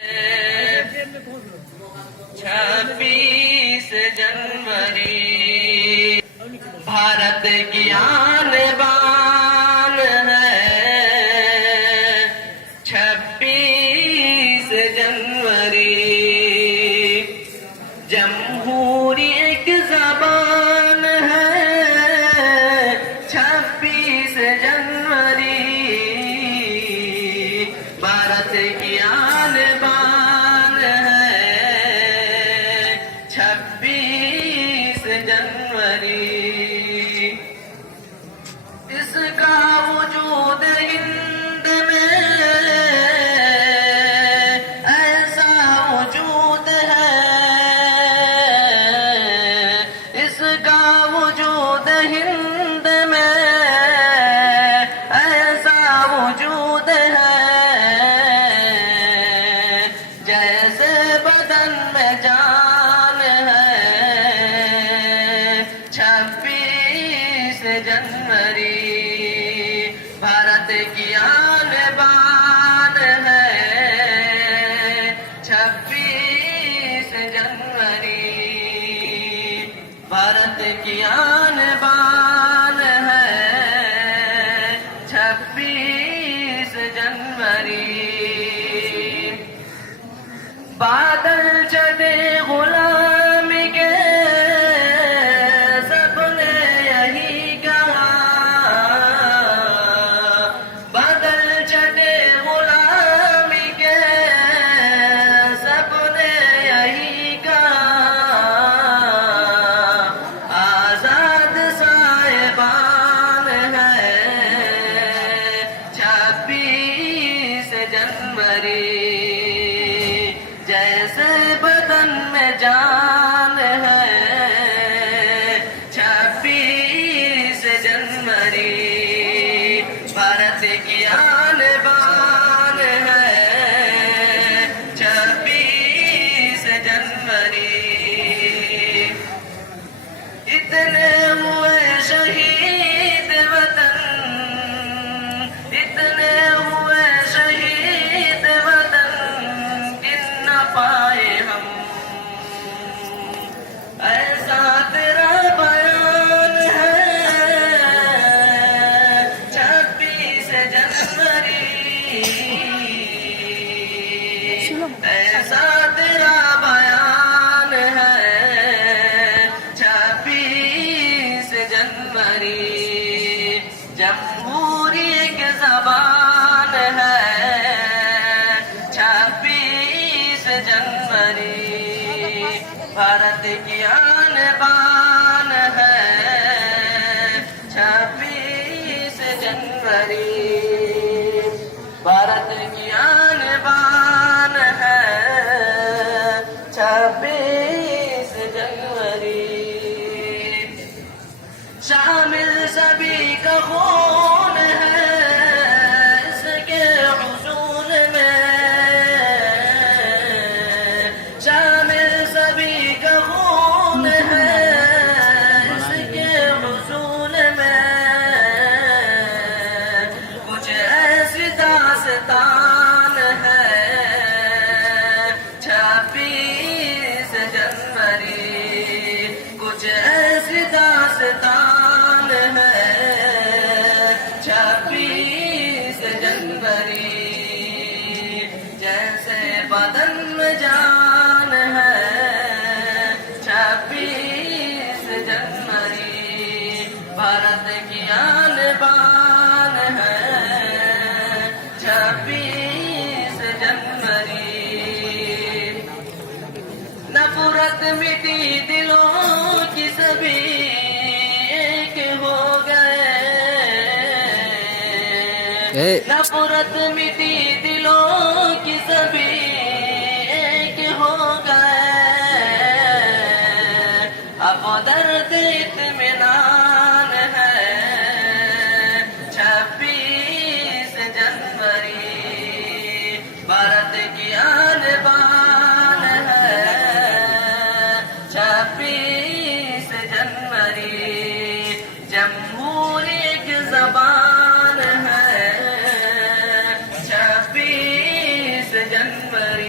26 जनवरी भारत की आन बान है। 26 जनवरी जमहूरी एक ज़बान है। 26 जनवरी भारत की आन बान है। 26 जनवरी इसका वजूद हिंद में ऐसा वजूद है। इसका वजूद हिंद में ऐसा वजूद है जैसे बदन में जान है। 26 जनवरी भारत की आन बान है। 26 जनवरी भारत की आन बान है। 26 जनवरी बादल चढ़े गुलाम के सबने यही कहा। बादल चढ़े गुलाम के सबने यही कहा। आजाद साहिबान है। 26 जनवरी जैसे बदन में जान है। 26 जनवरी भारत की आन बान है। 26 जनवरी इतने हुए शहीद वतन, इतने हुए शहीद वतन गिन न पाए हम। ऐसा तेरा बयान है। 26 जनवरी ऐसा तेरा बयान है। 26 जनवरी जमहूरी एक ज़बान है। 26 जनवरी भारत की आन बान है। 26 जनवरी भारत की आन बान है। 26 जनवरी शामिल सभी का खून है इसके हुजूर में। शामिल सभी का खून है इसके हुजूर में। कुछ ऐसी दास्तान है। 26 जनवरी कुछ ऐसी दास्तान है। 26 जनवरी जैसे बदन में जान है। 26 जनवरी भारत की आन बान है। 26 जनवरी नफरत मिटी दिलों की सभी एक हो गए। नफरत मिटी दिलों की सभी एक हो गए। अब दर